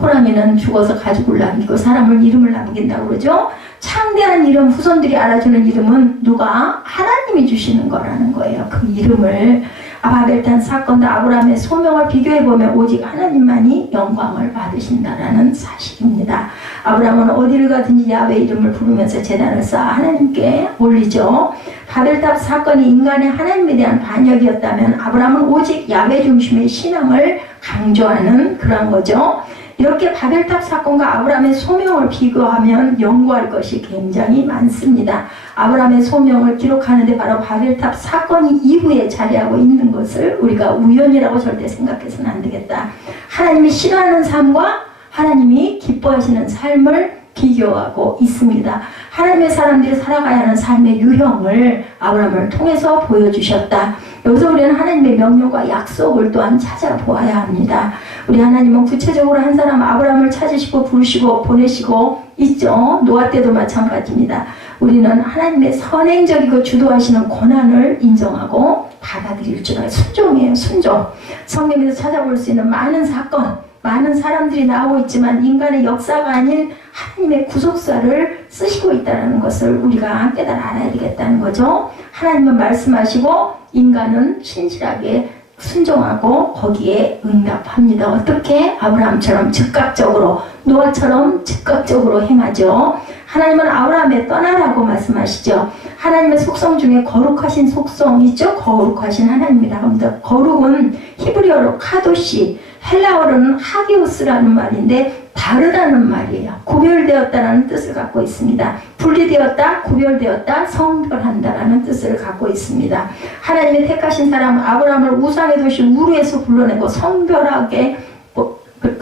호랑이는 죽어서 가죽을 남기고 사람을 이름을 남긴다고 그러죠. 창대한 이름, 후손들이 알아주는 이름은 누가? 하나님이 주시는 거라는 거예요. 그 이름을. 바벨탑 사건과 아브라함의 소명을 비교해보면 오직 하나님만이 영광을 받으신다라는 사실입니다. 아브라함은 어디를 가든지 야훼 이름을 부르면서 제단을 쌓아 하나님께 올리죠. 바벨탑 사건이 인간의 하나님에 대한 반역이었다면 아브라함은 오직 야훼 중심의 신앙을 강조하는 그런 거죠. 이렇게 바벨탑 사건과 아브라함의 소명을 비교하면 연구할 것이 굉장히 많습니다. 아브라함의 소명을 기록하는데 바로 바벨탑 사건이 이후에 자리하고 있는 것을 우리가 우연이라고 절대 생각해서는 안 되겠다. 하나님이 싫어하는 삶과 하나님이 기뻐하시는 삶을 비교하고 있습니다. 하나님의 사람들이 살아가야 하는 삶의 유형을 아브라함을 통해서 보여주셨다. 여기서 우리는 하나님의 명령과 약속을 또한 찾아보아야 합니다. 우리 하나님은 구체적으로 한 사람 아브라함을 찾으시고 부르시고 보내시고 있죠. 노아 때도 마찬가지입니다. 우리는 하나님의 선행적이고 주도하시는 권한을 인정하고 받아들일 줄 알아요. 순종이에요. 순종. 성경에서 찾아볼 수 있는 많은 사건, 많은 사람들이 나오고 있지만 인간의 역사가 아닌 하나님의 구속사를 쓰시고 있다는 것을 우리가 깨달아 알아야 되겠다는 거죠. 하나님은 말씀하시고 인간은 신실하게 순종하고 거기에 응답합니다. 어떻게? 아브라함처럼 즉각적으로, 노아처럼 즉각적으로 행하죠. 하나님은 아브라함에 떠나라고 말씀하시죠. 하나님의 속성 중에 거룩하신 속성 있죠? 거룩하신 하나님이라고 합니다. 거룩은 히브리어로 카도시, 헬라어로는 하기오스라는 말인데 다르다는 말이에요. 구별되었다라는 뜻을 갖고 있습니다. 분리되었다, 구별되었다, 성별한다라는 뜻을 갖고 있습니다. 하나님의 택하신 사람 아브라함을 우상의 도시 우르에서 불러내고 성별하게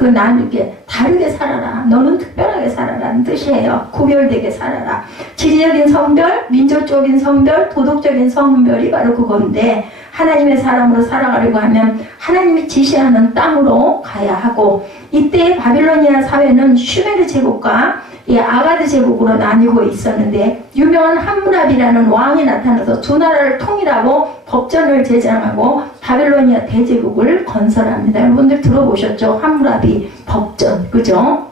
나누게 다르게 살아라. 너는 특별하게 살아라는 뜻이에요. 구별되게 살아라. 지리적인 성별, 민족적인 성별, 도덕적인 성별이 바로 그건데 하나님의 사람으로 살아가려고 하면 하나님이 지시하는 땅으로 가야 하고 이때 바빌로니아 사회는 슈메르 제국과 아가드 제국으로 나뉘고 있었는데 유명한 함무라비라는 왕이 나타나서 두 나라를 통일하고 법전을 제정하고 바빌로니아 대제국을 건설합니다. 여러분들 들어보셨죠? 함무라비 법전, 그죠?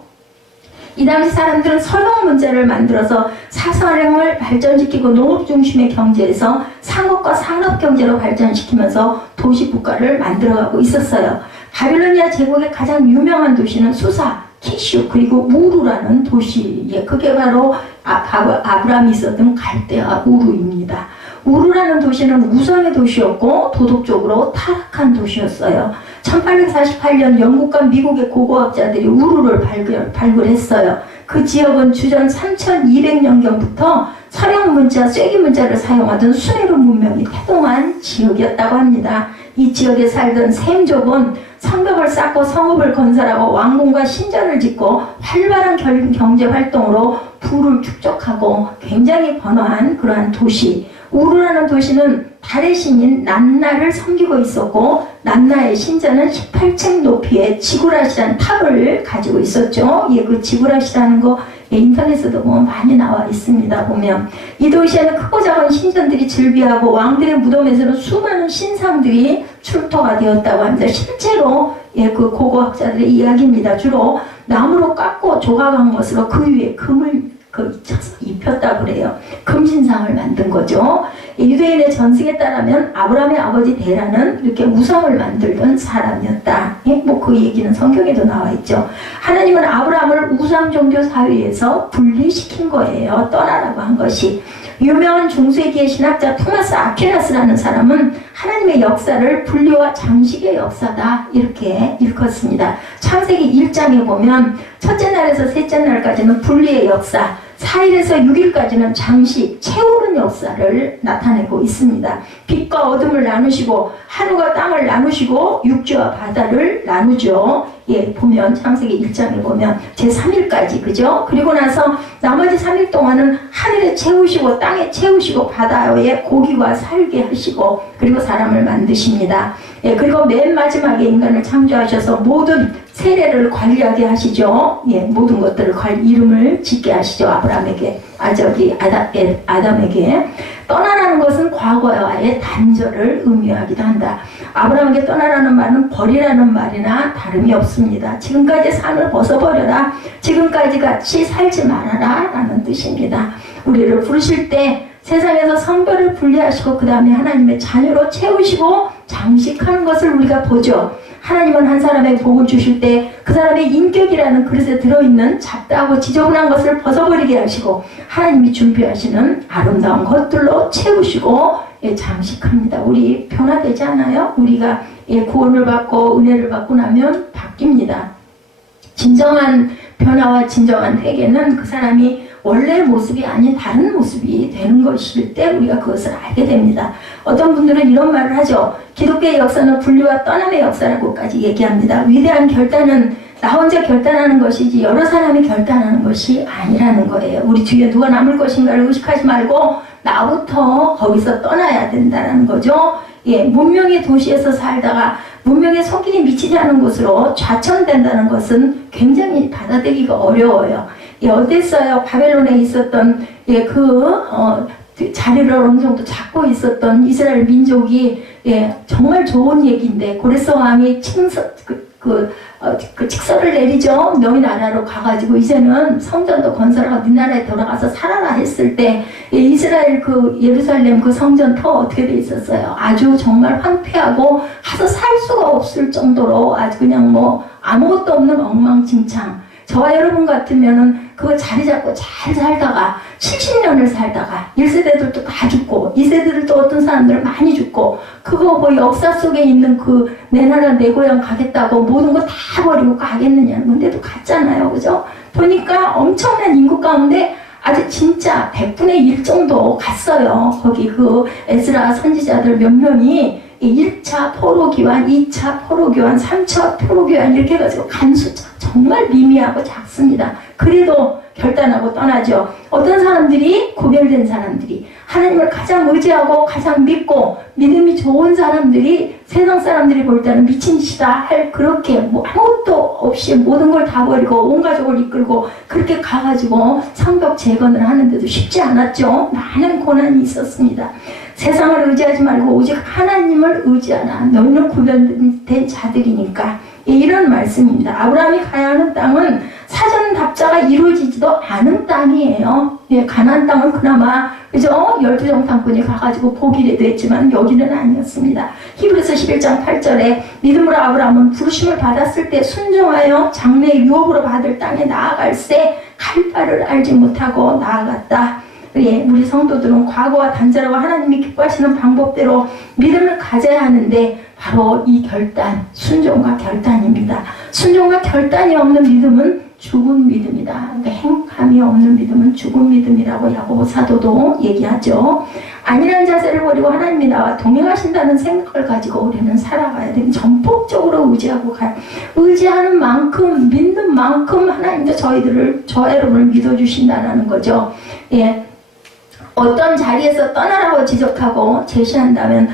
이 당시 사람들은 서명 문제를 만들어서 사사령을 발전시키고 농업 중심의 경제에서 상업과 산업 경제로 발전시키면서 도시 국가를 만들어가고 있었어요. 바빌로니아 제국의 가장 유명한 도시는 수사, 키슈, 그리고 우루라는 도시에 그게 바로 아브라함이 있었던 갈대아 우루입니다. 우루라는 도시는 우상의 도시였고 도덕적으로 타락한 도시였어요. 1848년 영국과 미국의 고고학자들이 우루를 발굴했어요. 그 지역은 주전 3200년경부터 서령 문자, 쐐기 문자를 사용하던 수메르 문명이 태동한 지역이었다고 합니다. 이 지역에 살던 셈족은 성벽을 쌓고 성읍을 건설하고 왕궁과 신전을 짓고 활발한 경제 활동으로 부를 축적하고 굉장히 번화한 그러한 도시. 우루라는 도시는 달의 신인 난나를 섬기고 있었고 난나의 신전은 18층 높이의 지구라시라는 탑을 가지고 있었죠. 그 지구라시라는 거 인터넷에도 보면 많이 나와 있습니다. 보면 이 도시에는 크고 작은 신전들이 즐비하고 왕들의 무덤에서는 수많은 신상들이 출토가 되었다고 합니다. 실제로 그 고고학자들의 이야기입니다. 주로 나무로 깎고 조각한 것으로 그 위에 금을 입혔다고 그래요. 금신상을 만든 거죠. 유대인의 전승에 따르면 아브라함의 아버지 데라는 이렇게 우상을 만들던 사람이었다. 그 얘기는 성경에도 나와 있죠. 하나님은 아브라함을 우상 종교 사회에서 분리시킨 거예요. 떠나라고 한 것이. 유명한 중세기의 신학자 토마스 아퀴나스라는 사람은 하나님의 역사를 분리와 장식의 역사다 이렇게 일컫습니다. 창세기 1장에 보면 첫째 날에서 셋째 날까지는 분리의 역사, 4일에서 6일까지는 장식, 채우는 역사를 나타내고 있습니다. 빛과 어둠을 나누시고 하늘과 땅을 나누시고 육지와 바다를 나누죠. 보면 창세기 1장에 보면 제3일까지 그죠? 그리고 나서 나머지 3일 동안은 하늘에 채우시고 땅에 채우시고 바다에 고기와 살게 하시고 그리고 사람을 만드십니다. 그리고 맨 마지막에 인간을 창조하셔서 모든 세례를 관리하게 하시죠. 모든 것들을 이름을 짓게 하시죠. 아브라함에게, 아담에게. 떠나라는 것은 과거와의 단절을 의미하기도 한다. 아브라함에게 떠나라는 말은 버리라는 말이나 다름이 없습니다. 지금까지 삶을 벗어버려라. 지금까지 같이 살지 말아라 라는 뜻입니다. 우리를 부르실 때 세상에서 성별을 분리하시고 그 다음에 하나님의 자녀로 채우시고 장식하는 것을 우리가 보죠. 하나님은 한 사람에게 복을 주실 때 그 사람의 인격이라는 그릇에 들어있는 잡다하고 지저분한 것을 벗어버리게 하시고 하나님이 준비하시는 아름다운 것들로 채우시고 장식합니다. 우리 변화되지 않아요? 우리가 구원을 받고 은혜를 받고 나면 바뀝니다. 진정한 변화와 진정한 회개는 그 사람이 원래 모습이 아닌 다른 모습이 되는 것일 때 우리가 그것을 알게 됩니다. 어떤 분들은 이런 말을 하죠. 기독교의 역사는 분리와 떠남의 역사라고까지 얘기합니다. 위대한 결단은 나 혼자 결단하는 것이지 여러 사람이 결단하는 것이 아니라는 거예요. 우리 뒤에 누가 남을 것인가를 의식하지 말고 나부터 거기서 떠나야 된다는 거죠. 문명의 도시에서 살다가 문명의 손길이 미치지 않은 곳으로 좌천된다는 것은 굉장히 받아들이기가 어려워요. 어땠어요? 바벨론에 있었던 자리를 어느 정도 잡고 있었던 이스라엘 민족이 정말 좋은 얘기인데 고레스 왕이 직서를 내리죠. 너희 나라로 가가지고 이제는 성전도 건설하고 네 나라에 돌아가서 살아라 했을 때 이스라엘 예루살렘 성전 터 어떻게 돼 있었어요? 아주 정말 황폐하고 가서 살 수가 없을 정도로 아주 그냥 아무것도 없는 엉망진창. 저와 여러분 같으면은 그거 자리 잡고 잘 살다가 70년을 살다가 1세대들도 다 죽고 2세대들도 어떤 사람들은 많이 죽고 그거 역사 속에 있는 내 나라 내 고향 가겠다고 모든 거 다 버리고 가겠느냐는 건데도 갔잖아요. 그죠? 보니까 엄청난 인구 가운데 아주 진짜 100분의 1 정도 갔어요. 거기 에스라 선지자들 몇 명이 1차 포로기환, 2차 포로기환, 3차 포로기환 이렇게 해가지고 간 숫자 정말 미미하고 작습니다. 그래도 결단하고 떠나죠. 어떤 사람들이, 구별된 사람들이 하나님을 가장 의지하고 가장 믿고 믿음이 좋은 사람들이 세상 사람들이 볼 때는 미친 짓이다 할 그렇게 아무것도 없이 모든 걸 다 버리고 온 가족을 이끌고 그렇게 가가지고 성벽 재건을 하는데도 쉽지 않았죠. 많은 고난이 있었습니다. 세상을 의지하지 말고 오직 하나님을 의지하라. 너희는 구별된 자들이니까. 이런 말씀입니다. 아브라함이 가야 하는 땅은 사전 답자가 이루어지지도 않은 땅이에요. 가나안 땅은 그나마 그죠? 12정탐꾼이 가가지고 보기라도 했지만 여기는 아니었습니다. 히브리서 11장 8절에 믿음으로 아브라함은 부르심을 받았을 때 순종하여 장래의 유업으로 받을 땅에 나아갈새 갈 바를 알지 못하고 나아갔다. 우리 성도들은 과거와 단절하고 하나님이 기뻐하시는 방법대로 믿음을 가져야 하는데 바로 이 결단, 순종과 결단입니다. 순종과 결단이 없는 믿음은 죽은 믿음이다. 그러니까 행함이 없는 믿음은 죽은 믿음이라고 야고보 사도도 얘기하죠. 안일한 자세를 버리고 하나님이 나와 동행하신다는 생각을 가지고 우리는 살아가야 됩니다. 전폭적으로 의지하고 가요. 의지하는 만큼, 믿는 만큼 하나님도 저와 여러분을 믿어주신다는 거죠. 어떤 자리에서 떠나라고 지적하고 제시한다면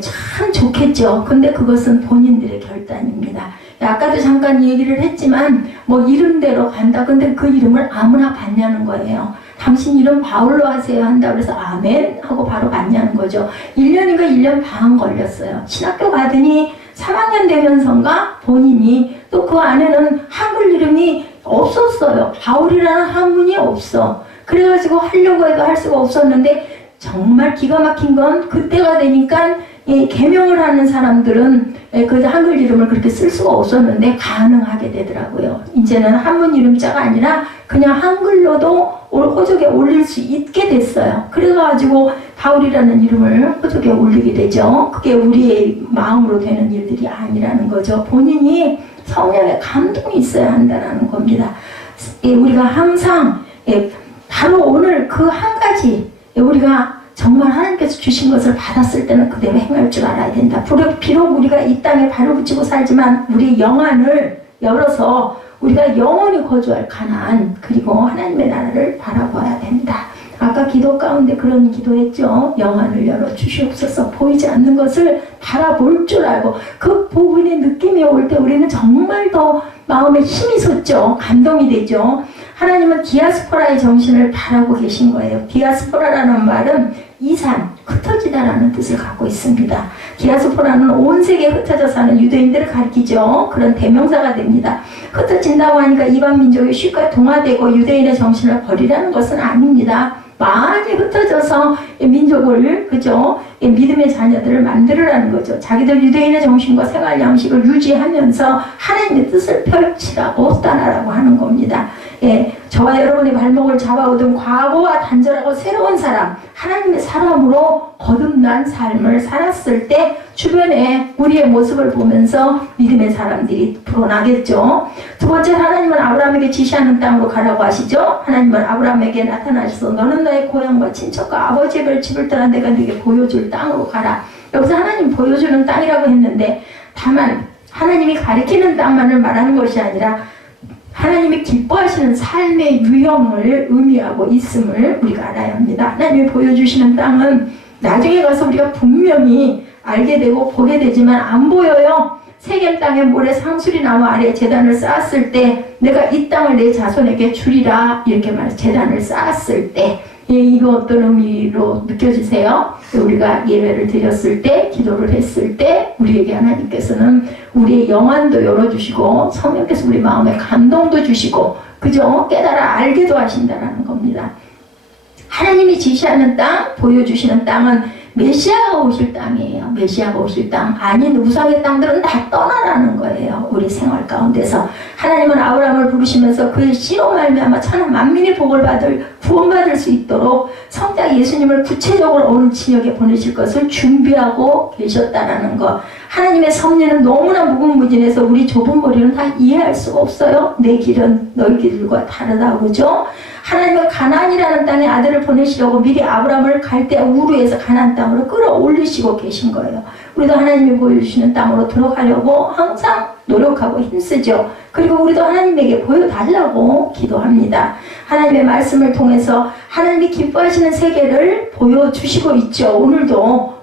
참 좋겠죠. 근데 그것은 본인들의 결단입니다. 아까도 잠깐 얘기를 했지만 이름대로 간다. 근데 그 이름을 아무나 받냐는 거예요. 당신 이름 바울로 하세요 한다 그래서 아멘 하고 바로 받냐는 거죠. 1년인가 1년 반 걸렸어요. 신학교 가더니 3학년 되면서인가 본인이 또 그 안에는 한글 이름이 없었어요. 바울이라는 한문이 없어. 그래가지고 하려고 해도 할 수가 없었는데 정말 기가 막힌 건 그때가 되니까 개명을 하는 사람들은 그 한글 이름을 그렇게 쓸 수가 없었는데 가능하게 되더라고요. 이제는 한문 이름자가 아니라 그냥 한글로도 호적에 올릴 수 있게 됐어요. 그래가지고 바울이라는 이름을 호적에 올리게 되죠. 그게 우리의 마음으로 되는 일들이 아니라는 거죠. 본인이 성령의 감동이 있어야 한다는 겁니다. 우리가 항상 바로 오늘 그 한 가지 우리가 정말 하나님께서 주신 것을 받았을 때는 그대로 행할 줄 알아야 된다. 비록 우리가 이 땅에 발을 붙이고 살지만 우리 영안을 열어서 우리가 영원히 거주할 가나안 그리고 하나님의 나라를 바라봐야 된다. 아까 기도 가운데 그런 기도했죠. 영안을 열어 주시옵소서. 보이지 않는 것을 바라볼 줄 알고 그 부분의 느낌이 올 때 우리는 정말 더 마음에 힘이 솟죠. 감동이 되죠. 하나님은 디아스포라의 정신을 바라고 계신 거예요. 디아스포라라는 말은 이산, 흩어지다라는 뜻을 갖고 있습니다. 디아스포라는 온 세계에 흩어져 사는 유대인들을 가리키죠. 그런 대명사가 됩니다. 흩어진다고 하니까 이방 민족의 쉽게 동화되고 유대인의 정신을 버리라는 것은 아닙니다. 많이 흩어져서 민족을 그죠? 믿음의 자녀들을 만들으라는 거죠. 자기들 유대인의 정신과 생활 양식을 유지하면서 하나님의 뜻을 펼치라고 떠나라고 하는 겁니다. 저와 여러분의 발목을 잡아오던 과거와 단절하고 새로운 사람, 하나님의 사람으로 거듭난 삶을 살았을 때 주변에 우리의 모습을 보면서 믿음의 사람들이 불어나겠죠. 두 번째, 하나님은 아브라함에게 지시하는 땅으로 가라고 하시죠. 하나님은 아브라함에게 나타나셔서 너는 너의 고향과 친척과 아버지의 집을 떠나 내가 네게 보여줄 땅으로 가라. 여기서 하나님 보여주는 땅이라고 했는데 다만 하나님이 가리키는 땅만을 말하는 것이 아니라 하나님이 기뻐하시는 삶의 유형을 의미하고 있음을 우리가 알아야 합니다. 하나님이 보여주시는 땅은 나중에 가서 우리가 분명히 알게 되고 보게 되지만 안 보여요. 세겜 땅에 모래 상수리 나무 아래 제단을 쌓았을 때 내가 이 땅을 내 자손에게 주리라 이렇게 말해서 제단을 쌓았을 때 예, 이거 어떤 의미로 느껴지세요? 우리가 예배를 드렸을 때, 기도를 했을 때 우리에게 하나님께서는 우리의 영안도 열어주시고 성령께서 우리 마음에 감동도 주시고 그죠? 깨달아 알게도 하신다는 겁니다. 하나님이 지시하는 땅, 보여주시는 땅은 메시아가 오실 땅이에요. 메시아가 오실 땅. 아닌 우상의 땅들은 다 떠나라는 거예요. 우리 생활 가운데서. 하나님은 아브라함을 부르시면서 그의 씨로 말미암아 천하 만민이 복을 구원받을 수 있도록 성자 예수님을 구체적으로 어느 지역에 보내실 것을 준비하고 계셨다라는 것. 하나님의 섭리는 너무나 무궁무진해서 우리 좁은 머리는 다 이해할 수가 없어요. 내 길은 너희 길과 다르다고 그러죠. 하나님은 가나안이라는 땅에 아들을 보내시려고 미리 아브라함을 갈대아 우르에서 가나안 땅으로 끌어올리시고 계신 거예요. 우리도 하나님이 보여주시는 땅으로 들어가려고 항상 노력하고 힘쓰죠. 그리고 우리도 하나님에게 보여달라고 기도합니다. 하나님의 말씀을 통해서 하나님이 기뻐하시는 세계를 보여주시고 있죠.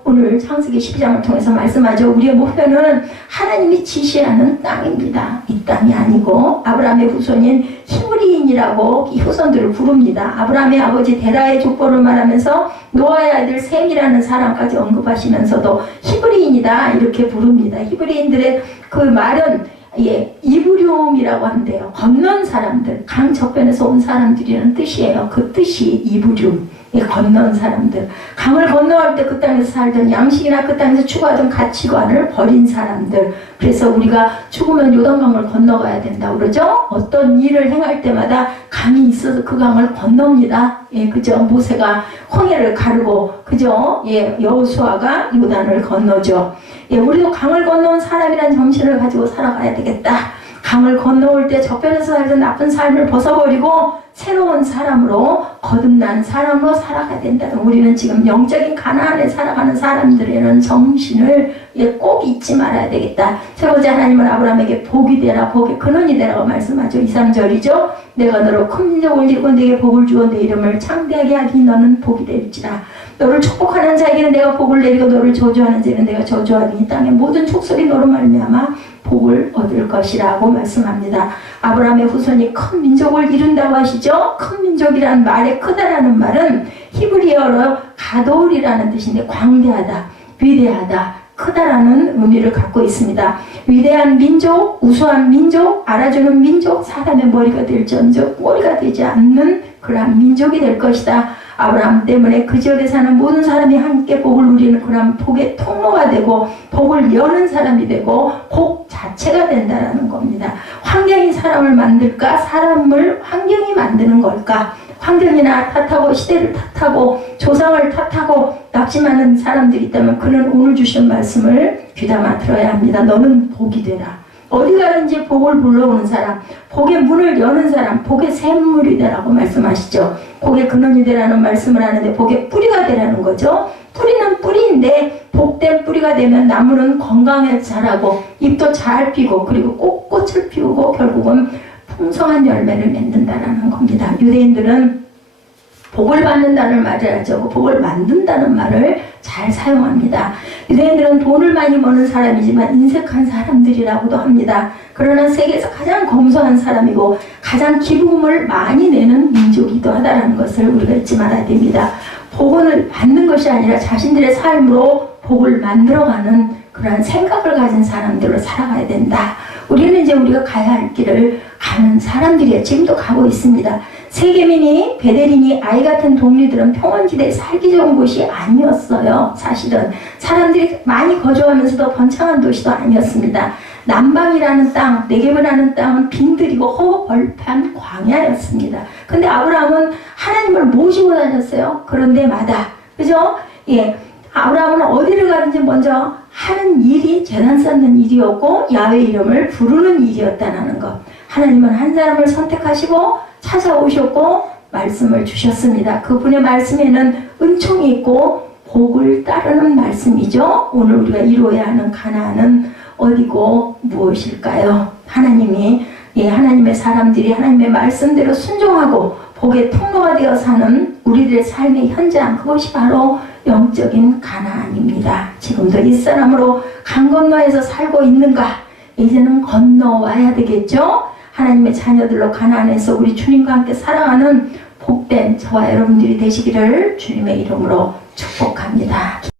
오늘 창세기 12장을 통해서 말씀하죠. 우리의 목표는 하나님이 지시하는 땅입니다. 이 땅이 아니고 아브라함의 후손인 히브리인이라고 이 후손들을 부릅니다. 아브라함의 아버지 데라의 족보를 말하면서 노아의 아들 셈이라는 사람까지 언급하시면서도 히브리인이다 이렇게 부릅니다. 히브리인들의 그 말은 이브리움이라고 한대요. 건넌 사람들, 강 저편에서 온 사람들이라는 뜻이에요. 그 뜻이 이브리움. 건넌 사람들. 강을 건너갈 때 그 땅에서 살던 양식이나 그 땅에서 추구하던 가치관을 버린 사람들. 그래서 우리가 죽으면 요단강을 건너가야 된다 그러죠? 어떤 일을 행할 때마다 강이 있어서 그 강을 건넙니다. 그죠? 모세가 홍해를 가르고, 그죠? 여호수아가 요단을 건너죠. 우리도 강을 건너온 사람이라는 정신을 가지고 살아가야 되겠다. 강을 건너올 때 저편에서 살던 나쁜 삶을 벗어버리고 새로운 사람으로 거듭난 사람으로 살아가야 된다. 우리는 지금 영적인 가나안에 살아가는 사람들이라는 정신을 꼭 잊지 말아야 되겠다. 세 번째, 하나님은 아브라함에게 복이 되라, 복의 근원이 되라고 말씀하죠. 2, 3절이죠. 내가 너로 큰 민족을 이루고 내게 복을 주어 내 이름을 창대하게 하니 너는 복이 될지라. 너를 축복하는 자에게는 내가 복을 내리고 너를 저주하는 자에게는 내가 저주하니 이 땅의 모든 족속이 너로 말미암아 복을 얻을 것이라고 말씀합니다. 아브라함의 후손이 큰 민족을 이룬다고 하시죠. 큰 민족이란 말의 크다라는 말은 히브리어로 가돌이라는 뜻인데 광대하다, 위대하다, 크다라는 의미를 갖고 있습니다. 위대한 민족, 우수한 민족, 알아주는 민족, 사람의 머리가 될지언정 머리가 되지 않는 그러한 민족이 될 것이다. 아브라함 때문에 그 지역에 사는 모든 사람이 함께 복을 누리는 그런 복의 통로가 되고 복을 여는 사람이 되고 복 자체가 된다는 겁니다. 환경이 사람을 만들까? 사람을 환경이 만드는 걸까? 환경이나 탓하고 시대를 탓하고 조상을 탓하고 낙심하는 사람들이 있다면 그는 오늘 주신 말씀을 귀담아 들어야 합니다. 너는 복이 되라. 어디 가든지 복을 불러오는 사람, 복의 문을 여는 사람, 복의 샘물이 되라고 말씀하시죠. 복의 근원이 되라는 말씀을 하는데 복의 뿌리가 되라는 거죠. 뿌리는 뿌리인데 복된 뿌리가 되면 나무는 건강하게 자라고 잎도 잘 피고 그리고 꽃을 피우고 결국은 풍성한 열매를 맺는다라는 겁니다. 유대인들은 복을 받는다는 말을 하죠. 복을 만든다는 말을 잘 사용합니다. 유대인들은 돈을 많이 버는 사람이지만 인색한 사람들이라고도 합니다. 그러나 세계에서 가장 검소한 사람이고 가장 기부금을 많이 내는 민족이기도 하다는 것을 우리가 잊지 말아야 됩니다. 복을 받는 것이 아니라 자신들의 삶으로 복을 만들어가는 그러한 생각을 가진 사람들로 살아가야 된다. 우리는 이제 우리가 가야 할 길을 가는 사람들이에요. 지금도 가고 있습니다. 세계민이, 베델인이, 아이 같은 동리들은 평원지대에 살기 좋은 곳이 아니었어요. 사실은 사람들이 많이 거주하면서도 번창한 도시도 아니었습니다. 남방이라는 땅, 네겝이라는 땅은 빈들이고 허벌판 광야였습니다. 근데 아브라함은 하나님을 모시고 다녔어요. 그런 데마다. 그죠? 아브라함은 어디를 가든지 먼저 하는 일이 재단 쌓는 일이었고 야훼 이름을 부르는 일이었다는 것. 하나님은 한 사람을 선택하시고 찾아오셨고 말씀을 주셨습니다. 그분의 말씀에는 은총이 있고 복을 따르는 말씀이죠. 오늘 우리가 이루어야 하는 가나안은 어디고 무엇일까요? 하나님이 하나님의 사람들이 하나님의 말씀대로 순종하고 복의 통로가 되어 사는 우리들의 삶의 현장, 그것이 바로 영적인 가나안입니다. 지금도 옛사람으로 강 건너에서 살고 있는가? 이제는 건너와야 되겠죠? 하나님의 자녀들로 가나안에서 우리 주님과 함께 살아가는 복된 저와 여러분들이 되시기를 주님의 이름으로 축복합니다.